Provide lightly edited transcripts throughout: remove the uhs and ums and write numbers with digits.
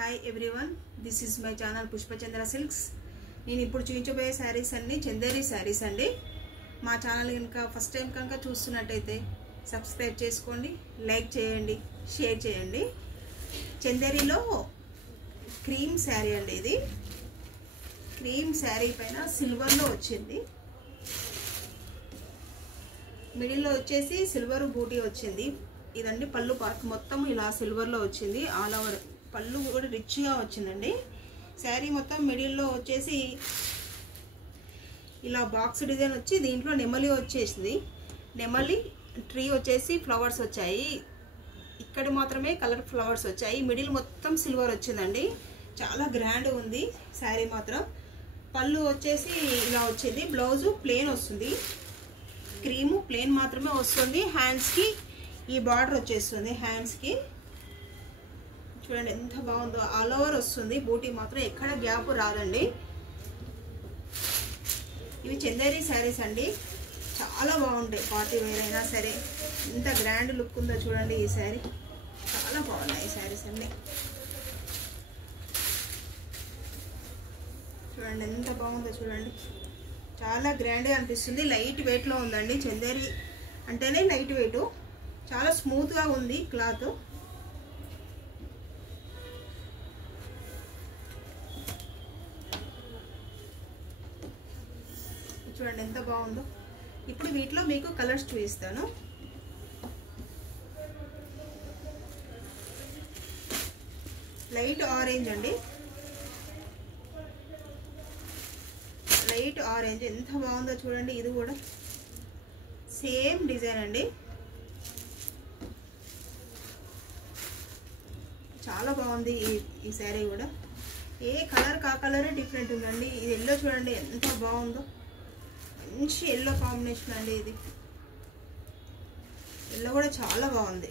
Hi everyone, this is my channel Pushpachandra silks. నేను ఇప్పుడు చూపించబోయే శారీస్ అన్ని చందేరి శారీస్ అండి. మా ఛానల్ కనుక ఫస్ట్ టైం కనుక చూస్తున్నట్టయితే సబ్స్క్రైబ్ చేసుకోండి, లైక్ చేయండి, షేర్ చేయండి. చందేరిలో క్రీమ్ శారీ అండి. ఇది క్రీమ్ శారీ పైన సిల్వర్లో వచ్చింది. మిడిల్లో వచ్చేసి సిల్వర్ బూటీ వచ్చింది. ఇదండి పళ్ళు పార్ట్ మొత్తం ఇలా సిల్వర్లో వచ్చింది. ఆల్ ఓవర్ పళ్ళు కూడా రిచ్గా వచ్చిందండి. శారీ మొత్తం మిడిల్లో వచ్చేసి ఇలా బాక్స్ డిజైన్ వచ్చి దీంట్లో నెమలి వచ్చేసింది. నెమలి ట్రీ వచ్చేసి ఫ్లవర్స్ వచ్చాయి. ఇక్కడ మాత్రమే కలర్ ఫ్లవర్స్ వచ్చాయి. మిడిల్ మొత్తం సిల్వర్ వచ్చిందండి. చాలా గ్రాండ్ ఉంది శారీ మాత్రం. పళ్ళు వచ్చేసి ఇలా వచ్చింది. బ్లౌజు ప్లెయిన్ వస్తుంది. క్రీము ప్లెయిన్ మాత్రమే వస్తుంది. హ్యాండ్స్కి ఈ బార్డర్ వచ్చేస్తుంది. హ్యాండ్స్కి చూడండి ఎంత బాగుందో. ఆల్ ఓవర్ వస్తుంది. బూటీ మాత్రం ఎక్కడ గ్యాప్ రాదండి. ఇవి చందేరి శారీస్ అండి. చాలా బాగుంటాయి. పార్టీ వేర్ అయినా సరే ఎంత గ్రాండ్ లుక్ ఉందో చూడండి. ఈ శారీ చాలా బాగున్నాయి. ఈ శారీస్ అన్నీ చూడండి ఎంత బాగుందో చూడండి. చాలా గ్రాండ్గా అనిపిస్తుంది. లైట్ వెయిట్లో ఉందండి. చందేరి అంటేనే లైట్ వెయిట్. చాలా స్మూత్గా ఉంది క్లాత్. చూడండి ఎంత బాగుందో. ఇప్పుడు వీటిలో మీకు కలర్స్ చూపిస్తాను. లైట్ ఆరెంజ్ అండి. లైట్ ఆరెంజ్ ఎంత బాగుందో చూడండి. ఇది కూడా సేమ్ డిజైన్ అండి. చాలా బాగుంది ఈ శారీ కూడా. ఏ కలర్ కా కలరే డిఫరెంట్ ఉందండి. ఇది ఎల్లో చూడండి ఎంత బాగుందో. మంచి ఎల్లో కాంబినేషన్ అండి. ఇది ఎల్లో కూడా చాలా బాగుంది.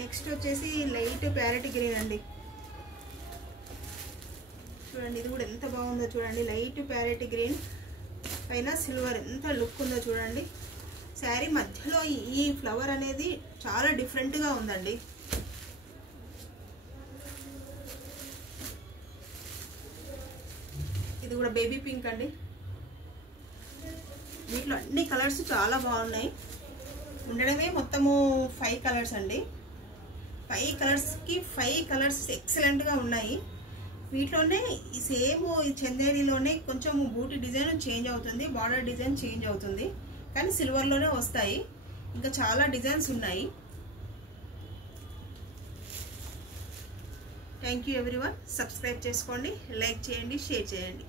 నెక్స్ట్ వచ్చేసి లైట్ ప్యారెట్ గ్రీన్ అండి. చూడండి ఇది కూడా ఎంత బాగుందో చూడండి. లైట్ ప్యారెట్ గ్రీన్ పైన సిల్వర్ ఎంత లుక్ ఉందో చూడండి. శారీ మధ్యలో ఈ ఫ్లవర్ అనేది చాలా డిఫరెంట్గా ఉందండి. ఇది కూడా బేబీ పింక్ అండి. వీటిలో అన్ని కలర్స్ చాలా బాగున్నాయి. ఉండడమే మొత్తము 5 కలర్స్ అండి. 5 కలర్స్కి 5 కలర్స్ ఎక్సలెంట్గా ఉన్నాయి. వీటిలోనే ఈ సేమ్ ఈ చందేరిలోనే కొంచెం బూటీ డిజైన్ చేంజ్ అవుతుంది. బార్డర్ డిజైన్ చేంజ్ అవుతుంది. కానీ సిల్వర్లోనే వస్తాయి. ఇంకా చాలా డిజైన్స్ ఉన్నాయి. Thank you everyone. సబ్స్క్రైబ్ చేసుకోండి, లైక్ చేయండి, షేర్ చేయండి.